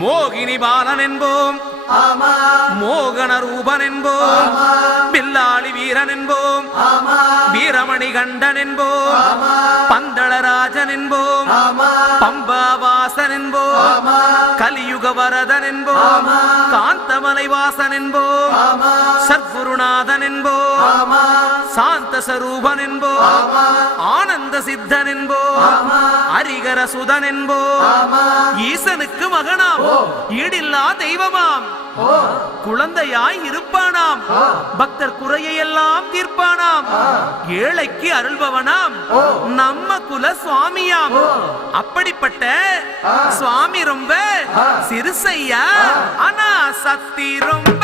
மோகினி பாலன் என்போம், மோகன ரூபன் என்போம், பில்லாளி வீரன் என்போம், வீரமணி கண்டன் என்போம், பந்தளராஜன் என்போம், பம்பாவாசன் என்போம், கலியுக வரதன் என்போம், காந்தமலை வாசன் என்போம், சத்குருநாதன் என்போம், சாந்த சரூபன் என்போம், ஆனந்த சித்தன் என்போம், ஹரிகர சுதன் என்போம், ஈசனுக்கு மகனாம், ஈடில்லா தெய்வமாம், குழந்தையாய் இருப்பானாம், பக்தர் குறையை எல்லாம் தீர்ப்பானாம், ஏழைக்கு அருள்பவனாம், நம்ம குல சுவாமியாம். அப்படிப்பட்ட சுவாமி ரொம்ப சிறுசையா, ஆனா சக்தி ரொம்ப